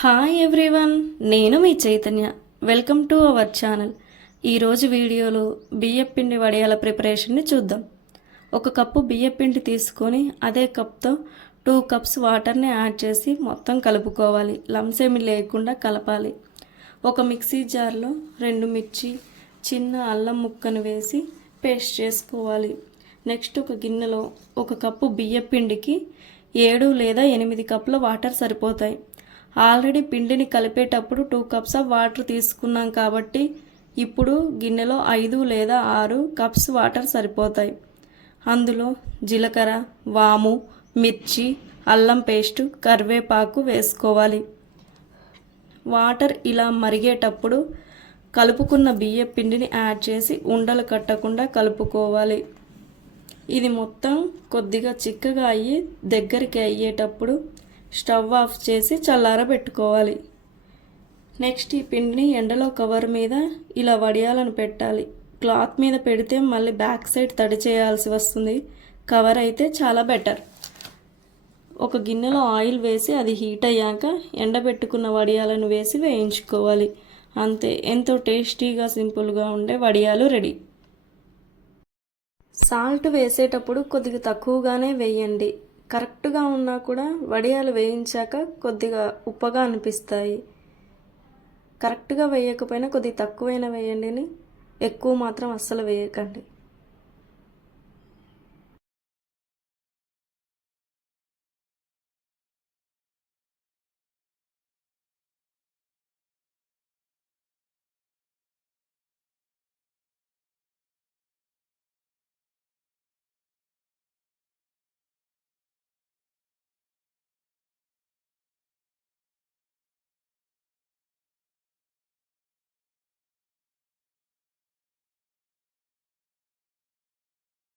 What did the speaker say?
Hi everyone నేను మీ Chaitanya. Welcome to our channel ఈరోజు వీడియోలో బియ్యపిండి వడియాల ప్రిపరేషన్ని చూద్దాం. ఒక కప్పు బియ్యపిండి తీసుకొని అదే కప్తో టూ కప్స్ వాటర్ని యాడ్ చేసి మొత్తం కలుపుకోవాలి. లంసేమి లేకుండా కలపాలి. ఒక మిక్సీ జార్లో రెండు మిర్చి చిన్న అల్లం ముక్కను వేసి పేస్ట్ చేసుకోవాలి. నెక్స్ట్ ఒక గిన్నెలో ఒక కప్పు బియ్యపిండికి ఏడు లేదా ఎనిమిది కప్పుల వాటర్ సరిపోతాయి. ఆల్రెడీ పిండిని కలిపేటప్పుడు టూ కప్స్ ఆఫ్ వాటర్ తీసుకున్నాం కాబట్టి ఇప్పుడు గిన్నెలో ఐదు లేదా ఆరు కప్స్ వాటర్ సరిపోతాయి. అందులో జీలకర్ర వాము మిర్చి అల్లం పేస్టు కరివేపాకు వేసుకోవాలి. వాటర్ ఇలా మరిగేటప్పుడు కలుపుకున్న బియ్య పిండిని యాడ్ చేసి ఉండలు కట్టకుండా కలుపుకోవాలి. ఇది మొత్తం కొద్దిగా చిక్కగా అయ్యి దగ్గరికి అయ్యేటప్పుడు స్టవ్ ఆఫ్ చేసి చల్లారబెట్టుకోవాలి. నెక్స్ట్ ఈ పిండిని ఎండలో కవర్ మీద ఇలా వడియాలను పెట్టాలి. క్లాత్ మీద పెడితే మళ్ళీ బ్యాక్ సైడ్ తడి చేయాల్సి వస్తుంది. కవర్ అయితే చాలా బెటర్. ఒక గిన్నెలో ఆయిల్ వేసి అది హీట్ అయ్యాక ఎండబెట్టుకున్న వడియాలను వేసి వేయించుకోవాలి. అంతే ఎంతో టేస్టీగా సింపుల్గా ఉండే వడియాలు రెడీ. సాల్ట్ వేసేటప్పుడు కొద్దిగా తక్కువగానే వేయండి. కరెక్ట్గా ఉన్నా కూడా వడియాలు వేయించాక కొద్దిగా ఉప్పగా అనిపిస్తాయి. కరెక్ట్గా వేయకపోయినా కొద్దిగా తక్కువైనా వేయండిని ఎక్కువ మాత్రం అస్సలు వేయకండి.